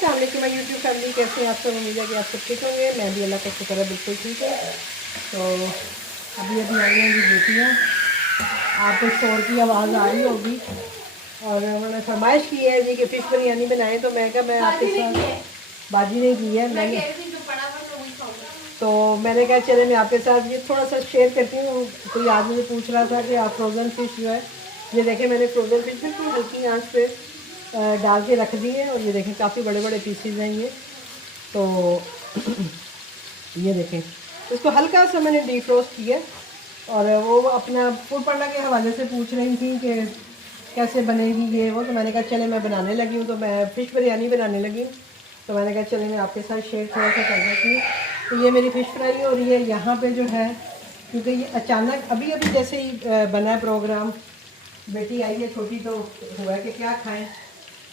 अस्सलामुअलैकुम my YouTube family, कैसे हैं आप सब। उम्मीद है कि आप सब ठीक होंगे। मैं भी अल्लाह का शुक्र है बिल्कुल ठीक है। तो अभी अभी आई हैं जी बेटियाँ, आपको शोर की आवाज़ आ रही होगी। और उन्होंने फरमाइश की है जी कि फ़िश बिरयानी बनाएं, तो मैं कहा मैं आपके साथ बाजी नहीं की है मैंने, तो मैंने कहा चले मैं आपके साथ ये थोड़ा सा शेयर करती हूँ। कोई आदमी मुझे पूछ रहा था कि आप फ्रोज़न फ़िश जो है, ये देखें मैंने फ्रोज़न फ़िश बिल्कुल हल्की आंच पे डाल के रख दी है। और ये देखें काफ़ी बड़े बड़े पीसीज हैं ये। तो ये देखें इसको हल्का सा मैंने डीफ्रोस्ट किया। और वो अपना फूड पांडा के हवाले से पूछ रही थी कि कैसे बनेगी ये वो, तो मैंने कहा चले मैं बनाने लगी हूँ। तो मैं फ़िश बिरयानी बनाने लगी हूँ, तो मैंने कहा चले मैं आपके साथ शेयर थोड़ा सा कर देती हूँ। तो ये मेरी फ़िश फ्राई हो रही है यहाँ पे जो है, क्योंकि ये अचानक अभी अभी जैसे ही बना है प्रोग्राम, बेटी आई है छोटी, तो हुआ है कि क्या खाएं।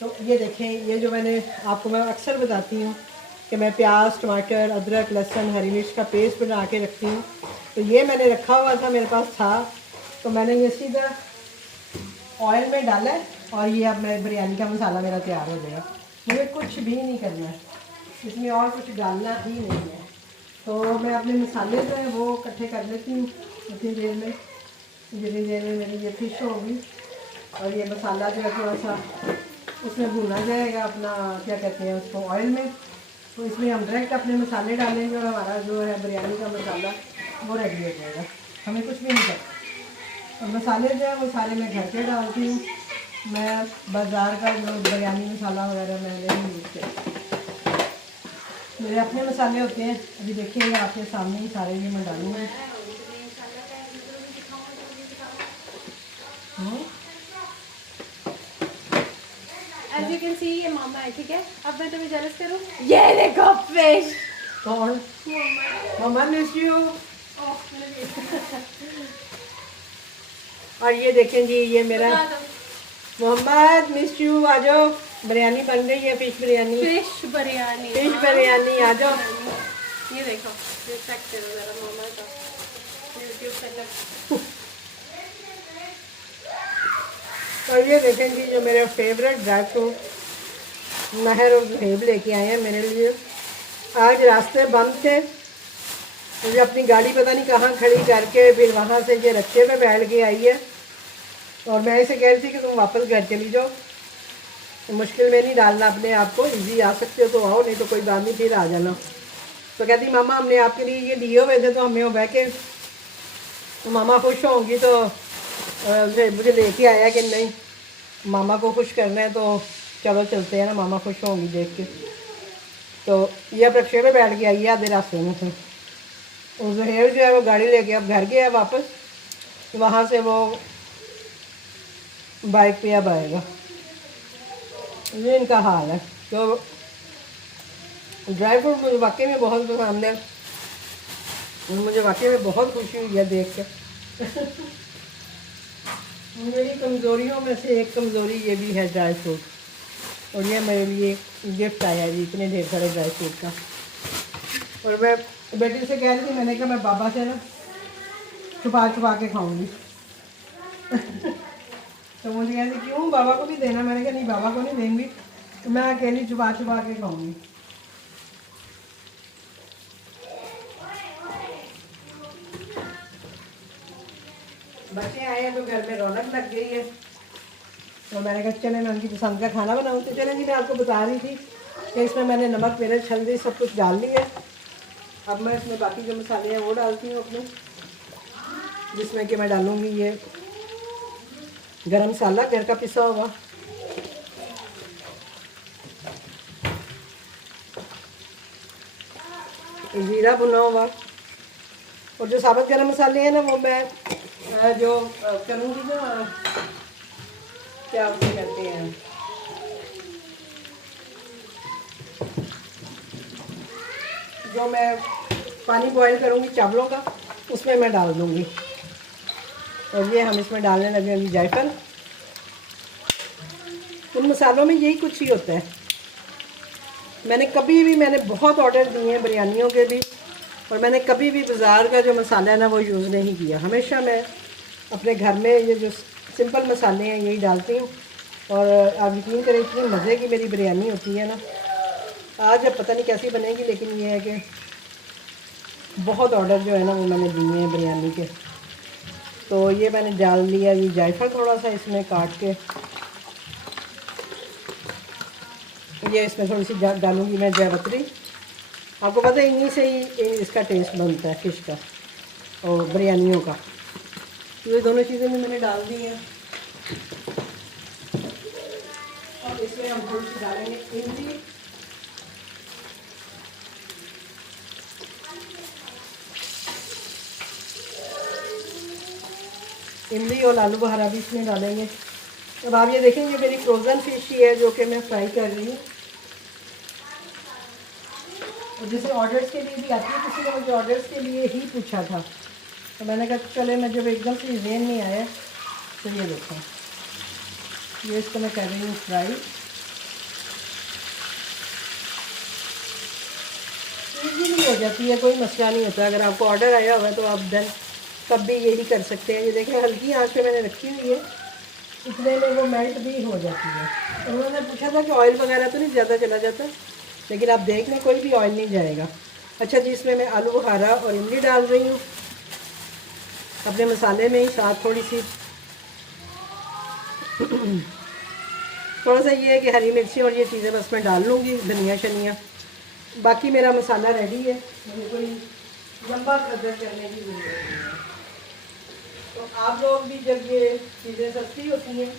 तो ये देखें, ये जो मैंने आपको मैं अक्सर बताती हूँ कि मैं प्याज टमाटर अदरक लहसुन हरी मिर्च का पेस्ट बना के रखती हूँ। तो ये मैंने रखा हुआ था, मेरे पास था, तो मैंने ये सीधा ऑयल में डाला है। और ये अब मैं बिरयानी का मसाला मेरा तैयार हो जाएगा। मुझे कुछ भी नहीं करना है इसमें, और कुछ डालना ही नहीं है। तो मैं अपने मसाले जो हैं वो इकट्ठे कर लेती हूँ उतनी देर में, जितनी देर में मेरी ये फ़िश होगी। और ये मसाला जो है थोड़ा सा उसमें भुना जाएगा, अपना क्या कहते हैं उसको, ऑयल में। तो इसमें हम डायरेक्ट अपने मसाले डालेंगे और हमारा जो है बिरयानी का मसाला वो रेडी हो जाएगा। हमें कुछ भी नहीं करना। और मसाले जो है वो सारे मैं घर के डालती हूँ। मैं बाज़ार का जो बिरयानी मसाला वगैरह मैं नहीं यूज़ करती, मेरे अपने मसाले होते हैं। अभी देखिए आपके सामने ही सारे ये मैं डालूँगी। As you can see, ये मामा है, ठीक है। अब मैं तुम्हें जेलस करूँ, ये देखो फिश। कौन? मम्मा मिस यू। और ये देखें जी, ये मेरा मोहम्मद मिस यू, आ जाओ, बिरयानी बन गई है, fish biryani. Fish biryani, fish biryani आ जाओ। ये देखो, ये चेक करो जरा मामा का यूट्यूब सेटअप। और ये देखें जी, जो मेरे फेवरेट ड्राई फ्रूट महर और जुहेब लेके आए हैं मेरे लिए। आज रास्ते बंद थे, मुझे अपनी गाड़ी पता नहीं कहाँ खड़ी करके फिर वहाँ से ये रस्ते पे बैठ के आई है। और मैं इसे कह रही थी कि तुम वापस घर चली जाओ, तो मुश्किल में नहीं डालना अपने आप को, इजी आ सकते हो तो आओ, नहीं तो कोई बात नहीं फिर आ जाना। तो कहती मामा हमने आपके लिए ये दिए हुए थे, तो हमें बह के, तो मामा खुश होंगी तो मुझे लेके आया कि नहीं, मामा को खुश करना है तो चलो चलते हैं ना, मामा खुश होंगी देख के। तो ये अब रक्शे पे बैठ के आई है आधे रास्ते में से। और जहेर जो है वो गाड़ी लेके अब घर गया वापस, तो वहाँ से वो बाइक पे अब आएगा। ये इनका हाल है। तो ड्राई फ्रूट मुझे वाकई में बहुत पसंद है, मुझे वाकई में बहुत खुशी हुई है देख के। मेरी कमज़ोरियों में से एक कमज़ोरी ये भी है ड्राई फ्रूट। और ये मेरे लिए गिफ्ट आया जी इतने ढेर सारे ड्राई फ्रूट का। और मैं बेटी से कह रही थी, मैंने कहा मैं बाबा से ना छुपा छुपा के खाऊंगी। तो मुझे कह रही क्यों, बाबा को भी देना। मैंने कहा नहीं बाबा को नहीं देंगी, तो मैं अकेली छुपा छुपा के खाऊंगी। बच्चे आए हैं तो घर में रौनक लग गई है। तो मैंने कहा चले मैं उनकी पसंद का खाना बनाऊँ। तो चले जी, मैं आपको बता रही थी कि इसमें मैंने नमक मिर्च हल्दी सब कुछ डाल दी है। अब मैं इसमें बाकी जो मसाले हैं वो डालती हूँ अपने, जिसमें कि मैं डालूँगी ये गरम मसाला घर का पिसा हुआ, जीरा भुना हुआ। और जो साबुत गरम मसाले हैं ना, वो मैं जो करूँगी ना, क्या उसे कहते हैं, जो मैं पानी बॉईल करूँगी चावलों का, उसमें मैं डाल दूँगी। और ये हम इसमें डालने लगे अभी जायफल। उन मसालों में यही कुछ ही होता है। मैंने बहुत ऑर्डर दिए हैं बिरयानियों के भी, और मैंने कभी भी बाज़ार का जो मसाला है ना वो यूज़ नहीं किया। हमेशा मैं अपने घर में ये जो सिंपल मसाले हैं यही डालती हूँ। और आप यकीन करें इतनी मज़े की मेरी बिरयानी होती है ना, आज अब पता नहीं कैसी बनेगी, लेकिन ये है कि बहुत ऑर्डर जो है ना वो मैंने दिए हैं बिरयानी के। तो ये मैंने डाल लिया ये जायफल थोड़ा सा इसमें काट के, ये इसमें थोड़ी सी डालूंगी मैं जावित्री। आपको पता है इन्हीं से ही इसका टेस्ट बनता है फ़िश का और बिरयानियों का। ये दोनों चीज़ें भी मैंने डाल दी हैं। और इसमें हम थोड़ी सी डालेंगे इमली, इमली और आलू बुखारा भी इसमें डालेंगे। अब आप ये देखेंगे मेरी फ्रोज़न फ़िश ही है जो कि मैं फ्राई कर रही हूँ। और जैसे ऑर्डर्स के लिए भी आती है, किसी ने मुझे ऑर्डर्स के लिए ही पूछा था, तो मैंने कहा चले, मैं जब एकदम से ज़हन में आया तो ये देखो, ये इसको मैं कर रही हूँ फ्राई। ईज़िली हो जाती है, कोई मसला नहीं होता। अगर आपको ऑर्डर आया हुआ है तो आप देन तब भी यही कर सकते हैं। ये देखें हल्की आंच पे मैंने रखी हुई है, इतने में वो मेल्ट भी हो जाती है। और उन्होंने पूछा था कि ऑयल वगैरह तो नहीं ज़्यादा चला जाता, लेकिन आप देख लें कोई भी ऑयल नहीं जाएगा। अच्छा जी, इसमें मैं आलू बुखारा और इमली डाल रही हूँ अपने मसाले में ही, साथ थोड़ी सी थोड़ा सा ये है कि हरी मिर्ची और ये चीज़ें बस मैं डाल लूँगी, धनिया शनिया। बाकी मेरा मसाला रेडी है, मुझे कोई लंबा कदर करने की ज़रूरत नहीं है। तो आप लोग भी जब ये चीज़ें सस्ती होती हैं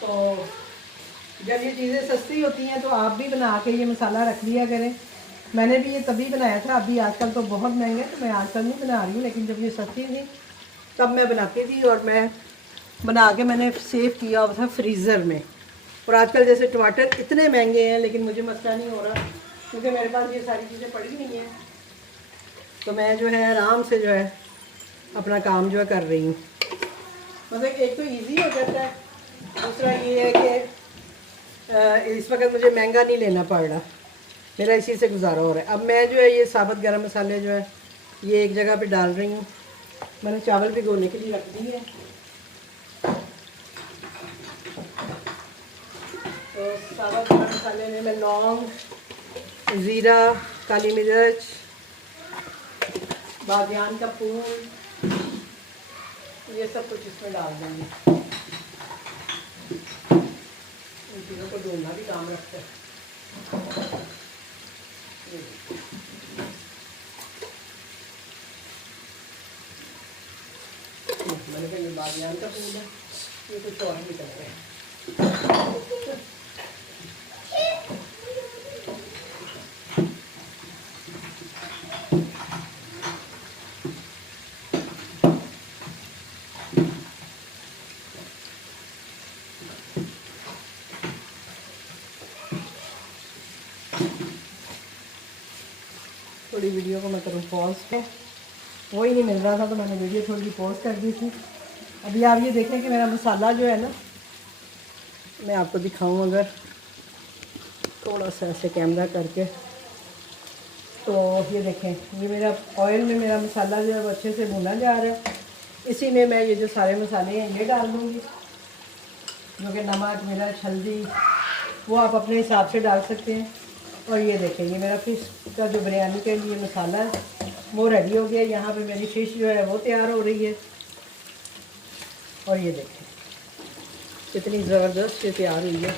तो जब ये चीज़ें सस्ती होती हैं तो आप भी बना के ये मसाला रख लिया करें। मैंने भी ये तभी बनाया था, अभी आजकल तो बहुत महंगे तो मैं आजकल नहीं बना रही हूँ, लेकिन जब ये सस्ती थी तब मैं बनाती थी और मैं बना के मैंने सेव किया हुआ था फ्रीज़र में। और आजकल जैसे टमाटर इतने महंगे हैं, लेकिन मुझे मसला नहीं हो रहा क्योंकि मेरे पास ये सारी चीज़ें पड़ी हुई हैं, तो मैं जो है आराम से जो है अपना काम जो है कर रही हूँ। मतलब एक तो इजी हो जाता है, दूसरा ये है कि इस वक्त मुझे महंगा नहीं लेना पड़ रहा, मेरा इसी से गुजारा हो रहा है। अब मैं जो है ये साबुत गरम मसाले जो है ये एक जगह पे डाल रही हूँ। मैंने चावल भिगोने के लिए रख दी है। तो साबुत गरम मसाले में मैं लौंग, ज़ीरा, काली मिर्च, बादियान का फूल, ये सब कुछ इसमें डाल देंगे। इन चीज़ों को ढूंढना भी काम रखता है। मैंने कहा ये बादियान का फूल है, ये कुछ और निकल रहा है। थोड़ी वीडियो को मैं करूँ पॉज पे, वही नहीं मिल रहा था तो मैंने वीडियो थोड़ी सी पॉज कर दी थी। अभी आप ये देखें कि मेरा मसाला जो है ना, मैं आपको दिखाऊं अगर थोड़ा सा ऐसे कैमरा करके, तो ये देखें ये मेरा ऑयल में मेरा मसाला जो है वो अच्छे से भुना जा रहा है। इसी में मैं ये जो सारे मसाले हैं ये डाल दूँगी, जो कि नमक, मिर्च, हल्दी वो आप अपने हिसाब से डाल सकते हैं। और ये देखें ये मेरा फ़िश का जो बिरयानी के लिए मसाला है वो रेडी हो गया। यहाँ पे मेरी फ़िश जो है वो तैयार हो रही है। और ये देखें कितनी ज़बरदस्त ये तैयार हुई है।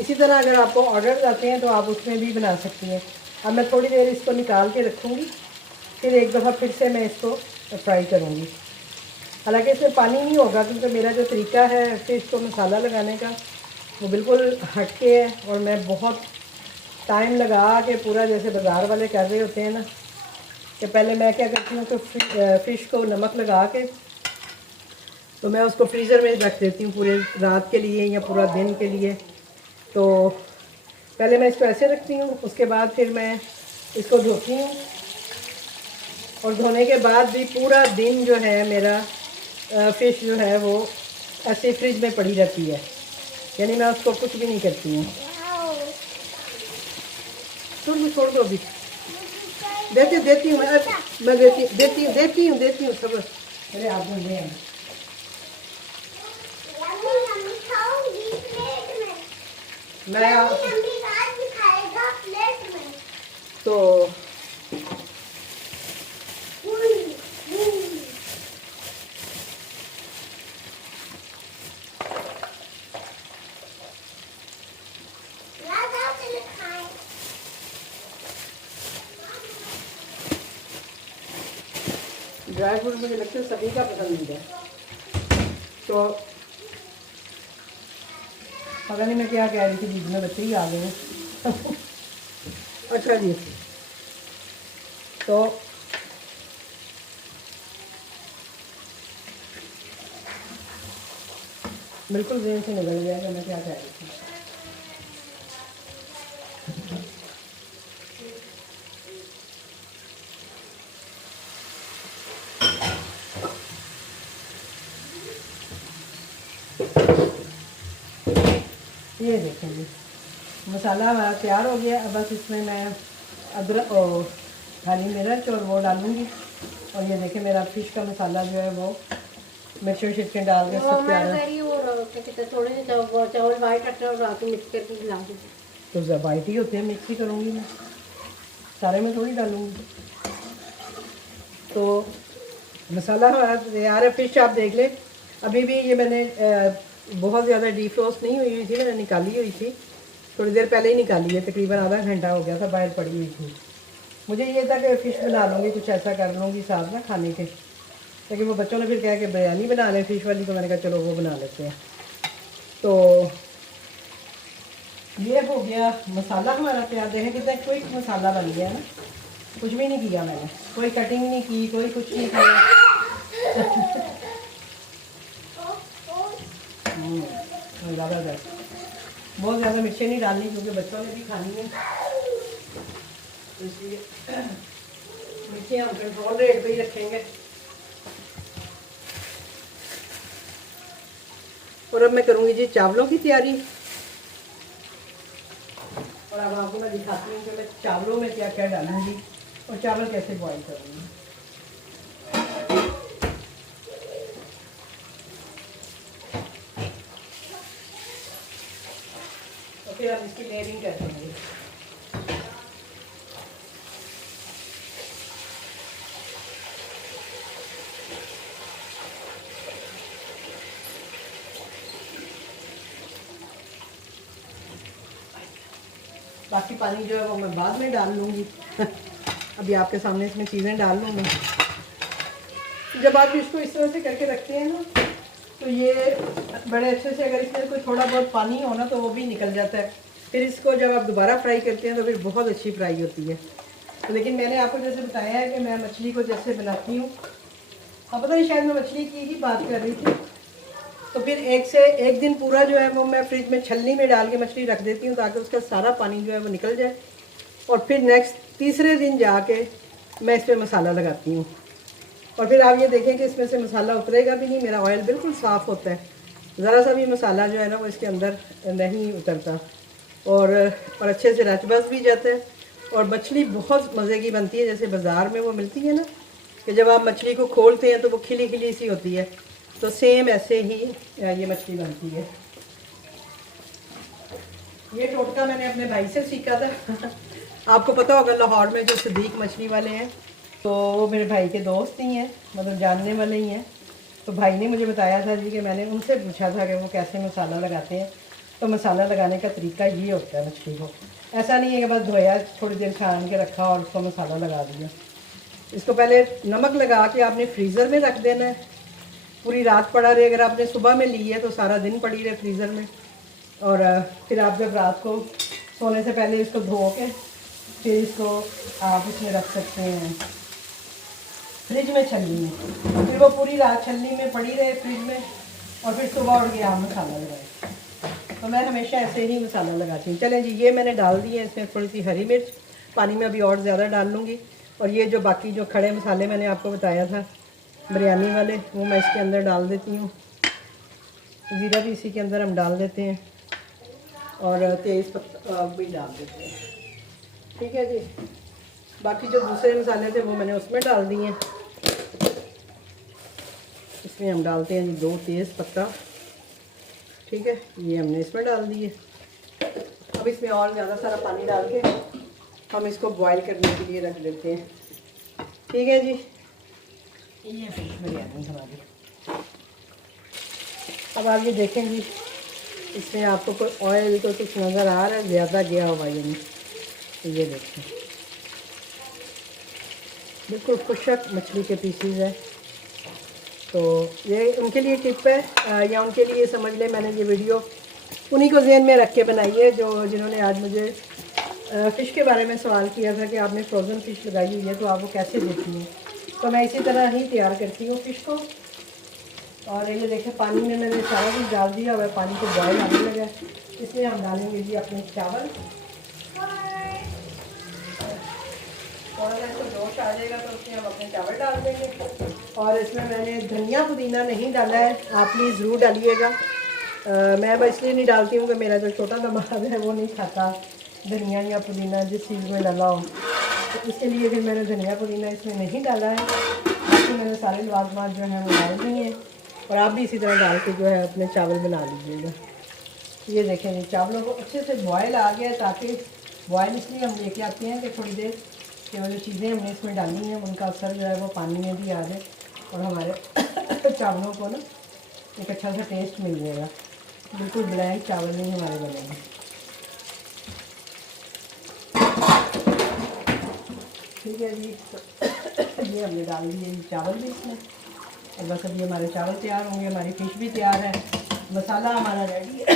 इसी तरह अगर आपको ऑर्डर आते हैं तो आप उसमें भी बना सकती हैं। अब मैं थोड़ी देर इसको निकाल के रखूँगी, फिर एक दफ़ा फिर से मैं इसको फ्राई करूँगी। हालांकि इसमें पानी नहीं होगा क्योंकि मेरा जो तरीका है फ़िश को मसाला लगाने का वो बिल्कुल हटके है। और मैं बहुत टाइम लगा के पूरा जैसे बाज़ार वाले कर रहे होते हैं ना, कि पहले मैं क्या करती हूँ तो फ़िश को नमक लगा के तो मैं उसको फ्रीज़र में रख देती हूँ पूरे रात के लिए या पूरा दिन के लिए। तो पहले मैं इसको ऐसे रखती हूँ, उसके बाद फिर मैं इसको धोती हूँ। और धोने के बाद भी पूरा दिन जो है मेरा फ़िश जो है वो ऐसे फ्रिज में पड़ी रहती है, यानी मैं उसको कुछ भी नहीं करती हूँ। छोड़ दो अभी, देती हूँ मैं देती हूँ सब मेरे हाथ में ले आए। मैं तो ड्राई फ्रूट मुझे लगता है सभी का पसंद है। तो पता नहीं मैं क्या कह रही थी, बीच में बच्चे ही आ गए हैं। अच्छा जी, तो बिल्कुल ज़हन से निकल गया कि मैं क्या कह रही थी। ये देखें जी, मसाला हमारा तैयार हो गया। अब बस इसमें मैं अदरक और हरी मिर्च और वो डालूंगी। और ये देखें मेरा फिश का मसाला जो है वो मिर्ची शिरके डाल के सब तैयार है। थोड़े से चावल वाइट रखना और रात में मिक्स करके खिला दो। तो वाइट ही होते हैं, मिक्स ही करूँगी मैं, सारे में थोड़ी डालूँगी। तो मसाला हमारा तैयार है। फिश आप देख लें, अभी भी ये मैंने बहुत ज़्यादा डीफ्रोस्ट नहीं हुई थी, मैंने निकाली हुई थी, थोड़ी देर पहले ही निकाली है, तकरीबन आधा घंटा हो गया था बाहर पड़ी हुई थी। मुझे ये था कि फ़िश बना लूँगी, कुछ ऐसा कर लूँगी साथ ना खाने के, लेकिन वो बच्चों ने फिर कहा कि बिरयानी बना लें फ़िश वाली, तो मैंने कहा चलो वो बना लेते हैं। तो ये हो गया मसाला हमारा तैयार। देखें कितना क्विक मसाला बन गया है ना, कुछ भी नहीं किया मैंने, कोई कटिंग नहीं की, कोई कुछ नहीं किया। ज़्यादा बहुत ज़्यादा मिर्चें नहीं डालनी क्योंकि बच्चों ने भी खानी है, इसलिए मिर्चें हम कंट्रोल रेट पे ही रखेंगे। और अब मैं करूँगी जी चावलों की तैयारी। और अब आपको मैं दिखाती हूँ कि मैं चावलों में क्या क्या डालूँगी और चावल कैसे बॉईल करूँगी। तो फिर हम इसकी लेयरिंग कर देंगे। बाकी पानी जो है वो मैं बाद में डाल लूँगी। अभी आपके सामने इसमें चीज़ें डाल लूँगी। जब आप इसको इस तरह से करके रखते हैं ना, तो ये बड़े अच्छे से, अगर इसमें कोई थोड़ा बहुत पानी हो ना तो वो भी निकल जाता है। फिर इसको जब आप दोबारा फ्राई करते हैं तो फिर बहुत अच्छी फ्राई होती है। तो लेकिन मैंने आपको जैसे बताया है कि मैं मछली को जैसे बनाती हूँ, अब पता नहीं शायद मैं मछली की ही बात कर रही थी। तो फिर एक दिन पूरा जो है वो मैं फ्रिज में छलनी में डाल के मछली रख देती हूँ ताकि उसका सारा पानी जो है वो निकल जाए। और फिर नेक्स्ट तीसरे दिन जाके मैं इस पर मसाला लगाती हूँ। और फिर आप ये देखें कि इसमें से मसाला उतरेगा भी नहीं, मेरा ऑयल बिल्कुल साफ़ होता है, ज़रा सा भी मसाला जो है ना वो इसके अंदर नहीं उतरता। और अच्छे से रच बस भी जाता है। और मछली बहुत मज़े की बनती है, जैसे बाज़ार में वो मिलती है ना कि जब आप मछली को खोलते हैं तो वो खिली खिली सी होती है, तो सेम ऐसे ही ये मछली बनती है। ये टोटका मैंने अपने भाई से सीखा था। आपको पता होगा लाहौर में जो सदीक मछली वाले हैं, तो वो मेरे भाई के दोस्त ही हैं, मतलब जानने वाले ही हैं। तो भाई ने मुझे बताया था जी कि मैंने उनसे पूछा था कि वो कैसे मसाला लगाते हैं। तो मसाला लगाने का तरीका ये होता है मछली को, ऐसा नहीं है कि बस धोया, थोड़ी देर छान के रखा और उसको मसाला लगा दिया। इसको पहले नमक लगा के आपने फ्रीज़र में रख देना है, पूरी रात पड़ा रहे। अगर आपने सुबह में ली है तो सारा दिन पड़ी रहे फ्रीज़र में। और फिर आप जब रात को सोने से पहले इसको धो के फिर इसको आप इसमें रख सकते हैं फ्रिज में, छलनी में। फिर वो पूरी रात छलनी में पड़ी रहे फ्रिज में, और फिर सुबह उठ के आप मसाला लगाएं। तो मैं हमेशा ऐसे ही मसाला लगाती हूँ। चलें जी, ये मैंने डाल दिए, इसमें थोड़ी सी हरी मिर्च, पानी में अभी और ज़्यादा डाल लूँगी। और ये जो बाकी जो खड़े मसाले मैंने आपको बताया था बिरयानी वाले, वो मैं इसके अंदर डाल देती हूँ। ज़ीरा भी इसी के अंदर हम डाल देते हैं, और तेज़ पत्ता भी डाल देते हैं। ठीक है जी। बाकी जो दूसरे मसाले थे वो मैंने उसमें डाल दिए। इसमें हम डालते हैं जी 2 तेज़ पत्ता, ठीक है, ये हमने इसमें डाल दिए। अब इसमें और ज़्यादा सारा पानी डाल के हम इसको बॉईल करने के लिए रख देते हैं, ठीक है जी। ये फिश बिरयानी हमारी। अब आप ये देखें जी, इसमें आपको कोई ऑयल तो कुछ नज़र आ रहा है ज़्यादा गया होगा ये नहीं, तो ये देखें बिल्कुल खुशक मछली के पीसीज है। तो ये उनके लिए टिप है, या उनके लिए समझ लें मैंने ये वीडियो उन्हीं को ज़हन में रख के बनाई है जिन्होंने आज मुझे फ़िश के बारे में सवाल किया था कि आपने फ्रोज़न फ़िश लगाई हुई है तो आप वो कैसे देती हैं। तो मैं इसी तरह ही तैयार करती हूँ फ़िश को। और ये देखें पानी में मैंने सारा कुछ डाल दिया हुआ है, पानी को बॉयल आने लगा है। इसमें हम डालेंगे जी अपने चावल। थोड़ा सा इसको जोश आ जाएगा तो उसमें हम अपने चावल डाल देंगे। और इसमें मैंने धनिया पुदीना नहीं डाला है, आप प्लीज़ ज़रूर डालिएगा। मैं बस इसलिए नहीं डालती हूँ कि मेरा जो छोटा दमाग है वो नहीं खाता धनिया या पुदीना जिस चीज़ में डाला हो, तो इसके लिए फिर मैंने धनिया पुदीना इसमें नहीं डाला है। बाकी मैंने सारे लवाजमात जो हैं वो डाल दिए हैं। और आप भी इसी तरह डाल के जो है अपने चावल बना लीजिएगा। ये देखें जी चावलों को अच्छे से बॉयल आ गया है, ताकि बॉयल इसलिए हम लेके आते हैं कि थोड़ी देर कि वो जो चीज़ें हमने इसमें डाली हैं उनका असर जो है वो पानी में भी आ जाए और हमारे चावलों को ना एक अच्छा सा टेस्ट मिल जाएगा। बिल्कुल ब्लैंक चावल नहीं हमारे बनेंगे। ठीक है जी, तो ये हमने डाल दिए चावल भी इसमें। और बस अभी हमारे चावल तैयार होंगे, हमारी फ़िश भी तैयार है, मसाला हमारा रेडी है।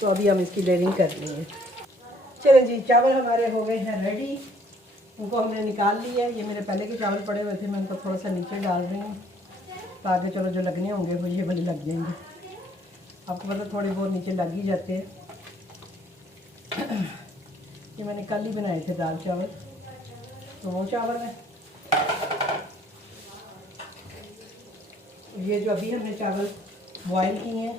तो अभी हम इसकी लेयरिंग कर लेंगे। चलें जी, चावल हमारे हो गए हैं रेडी, उनको हमने निकाल लिया है। ये मेरे पहले के चावल पड़े हुए थे, मैं उनको थोड़ा सा नीचे डाल रही हूँ ताकि चलो जो लगने होंगे वो ये वाले लग जाएंगे। आपको पता थोड़े बहुत नीचे लग ही जाते हैं। ये मैंने कल ही बनाए थे दाल चावल, तो वो चावल है। ये जो अभी हमने चावल बॉयल किए हैं,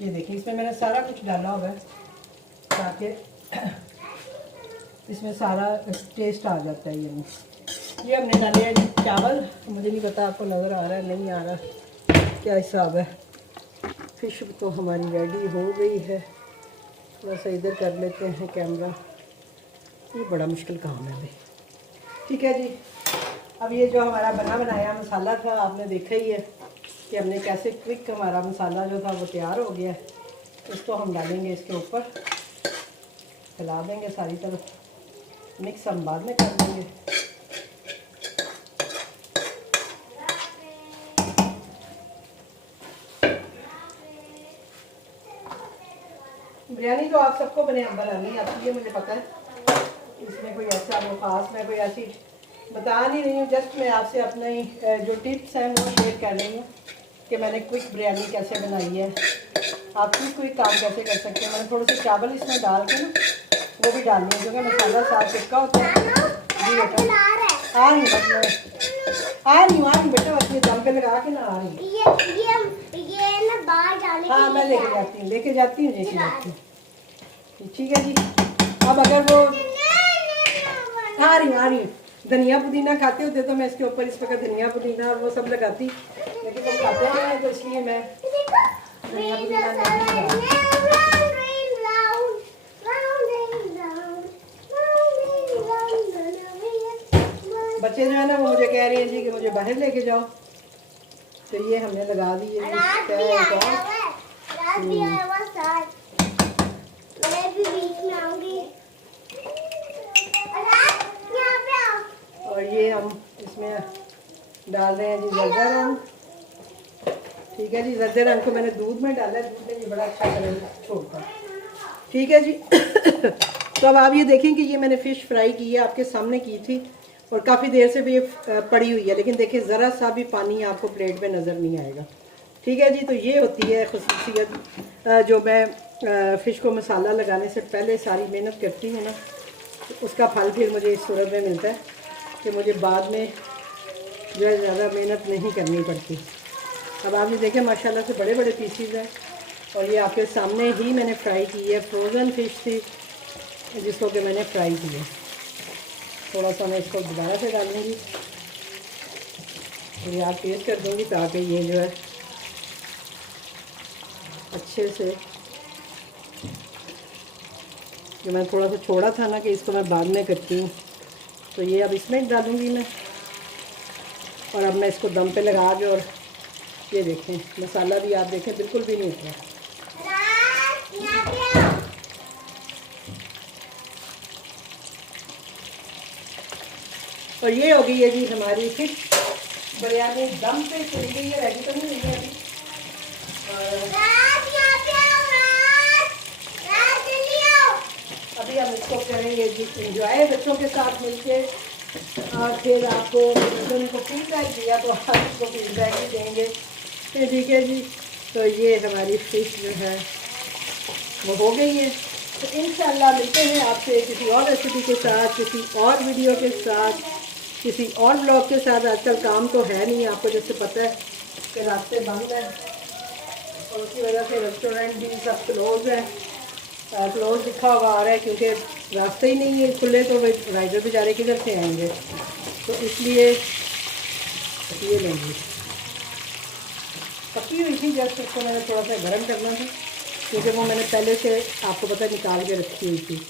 ये देखिए इसमें मैंने सारा कुछ डाला हुआ है ताकि इसमें सारा टेस्ट आ जाता है। ये हमने डाले हैं चावल। मुझे नहीं पता आपको नज़र आ रहा है नहीं आ रहा, क्या हिसाब है। फ़िश तो हमारी रेडी हो गई है। थोड़ा सा इधर कर लेते हैं कैमरा, ये बड़ा मुश्किल काम है भाई। ठीक है जी, अब ये जो हमारा बना बनाया मसाला था आपने देखा ही है कि हमने कैसे क्विक हमारा मसाला जो था वो तैयार हो गया है। इसको हम डालेंगे इसके ऊपर, फैला देंगे सारी तरफ, मिक्स हम बाद में कर देंगे। बिरयानी तो आप सबको बनानी आती है, मुझे पता है। इसमें कोई ऐसा वो ख़ास मैं कोई ऐसी बता नहीं रही हूँ, जस्ट मैं आपसे अपने जो टिप्स हैं वो शेयर कर रही हूँ कि मैंने क्विक बिरयानी कैसे बनाई है। आप क्विक काम कैसे कर सकते हैं। मैंने थोड़े से चावल इसमें डाल के ना वो भी डालनी है, क्योंकि मसाला साफ चिपका होता है। जी बेटा आ रही बेटा, बस ये दम पे लगा के ना आ रही। ये ना बाहर जाने के हाँ मैं लेके जाती हूँ। ठीक है जी, अब अगर वो आ रही धनिया पुदीना खाते होते तो मैं इसके ऊपर इस वक्त धनिया पुदीना और वो सब लगाती, लेकिन वो खाते नहीं है तो इसलिए मैं धनिया पुदीना नहीं लगाती। बच्चे जो है ना वो मुझे कह रही है जी कि मुझे बाहर लेके जाओ, तो ये हमने लगा दी है। और ये हम इसमें डाल रहे हैं जी जर्दा रंग। ठीक है जी, जर्दा रंग को मैंने दूध में डाला है, दूध में ये बड़ा अच्छा कलर छोड़ता है। ठीक है जी। तो अब आप ये देखें कि ये मैंने फ़िश फ्राई की है, आपके सामने की थी और काफ़ी देर से भी ये पड़ी हुई है, लेकिन देखिए ज़रा सा भी पानी आपको प्लेट पे नज़र नहीं आएगा। ठीक है जी, तो ये होती है ख़ुसूसियत जो मैं फ़िश को मसाला लगाने से पहले सारी मेहनत करती हूँ ना, तो उसका फल फिर मुझे इस सूरत में मिलता है कि मुझे बाद में जो है ज़्यादा मेहनत नहीं करनी पड़ती। अब आप ये देखें माशाल्लाह से बड़े बड़े पीसीज हैं और ये आपके सामने ही मैंने फ्राई की है। फ्रोज़न फ़िश थी जिसको कि मैंने फ्राई किया। थोड़ा सा मैं इसको दोबारा से डालूँगी और यार टेस्ट कर दूँगी ताकि ये जो है अच्छे से, जो मैं थोड़ा सा छोड़ा था ना कि इसको मैं बाद में करती हूँ, तो ये अब इसमें डालूँगी मैं। और अब मैं इसको दम पे लगा के, और ये देखें मसाला भी आप देखें बिल्कुल भी नहीं उतरा। और ये हो गई है जी हमारी फिश बिरयानी, दम पे चली गई है, रेडी तो नहीं हुई है अभी। अभी हम इसको करेंगे जी इंजॉय बच्चों के साथ मिलके, और फिर आपको उनको फीडबैक दिया तो आप उसको फीडबैक भी देंगे। फिर ठीक है जी, तो ये हमारी फिश जो है वो हो गई है। तो इंशाल्लाह मिलते हैं आपसे किसी और रेसिपी के साथ, किसी और वीडियो के साथ, किसी और ब्लॉग के साथ। आजकल काम तो है नहीं, आपको जैसे पता है कि रास्ते बंद हैं और उसकी वजह से रेस्टोरेंट भी सब क्लोज है। क्लोज लिखा हुआ आ रहा है क्योंकि रास्ते ही नहीं है खुले, तो राइडर बेचारे किधर से आएंगे। तो इसलिए ये लेंगे पकी हुई थी, जस्ट उसको मैंने थोड़ा सा गर्म करना था क्योंकि वो मैंने पहले से आपको पता निकाल के रखी हुई थी।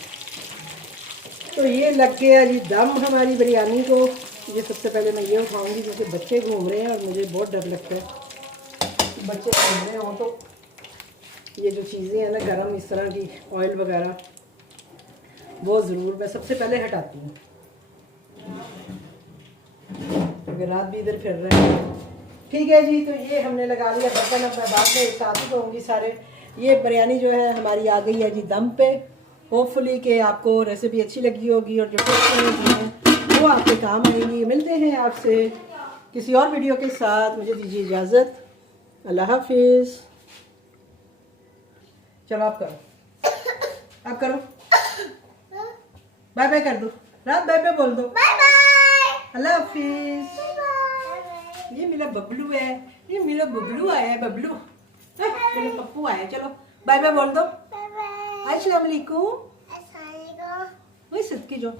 तो ये लग गया जी दम हमारी बिरयानी को। ये सबसे पहले मैं ये उठाऊंगी क्योंकि बच्चे घूम रहे हैं और मुझे बहुत डर लगता है कि बच्चे घूम रहे हों तो ये जो चीज़ें हैं ना गरम इस तरह की ऑयल वगैरह, वो ज़रूर मैं सबसे पहले हटाती हूँ क्योंकि रात भी इधर फिर रहे हैं। ठीक है जी, तो ये हमने लगा लिया बर्तन, अब मैं बाद में एक साथ ही धोऊंगी सारे। ये बिरयानी जो है हमारी आ गई है जी दम पे। होपफुली कि आपको रेसिपी अच्छी लगी होगी और जो टिप्स मैंने दी हैं वो आपके काम आएंगी। मिलते हैं आपसे किसी और वीडियो के साथ, मुझे दीजिए इजाज़त, अल्लाह हाफिज़। चलो आप करो, आप करो, बाय बाय कर दो, रात बाय बाय बोल दो, अल्लाह हाफिज़। ये मेरा बबलू है, ये मेरा बबलू आया है, बबलू। चलो पप्पू आया, चलो बाय बाय बोल दो। अस्सलाम वालेकुम। वही सदके जाओ,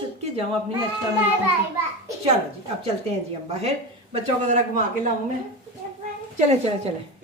सदके जाओ अपनी। अस्सलाम वालेकुम। चलो जी अब चलते हैं जी हम बाहर, बच्चों को जरा घुमा के लाऊं मैं। चले चले चले।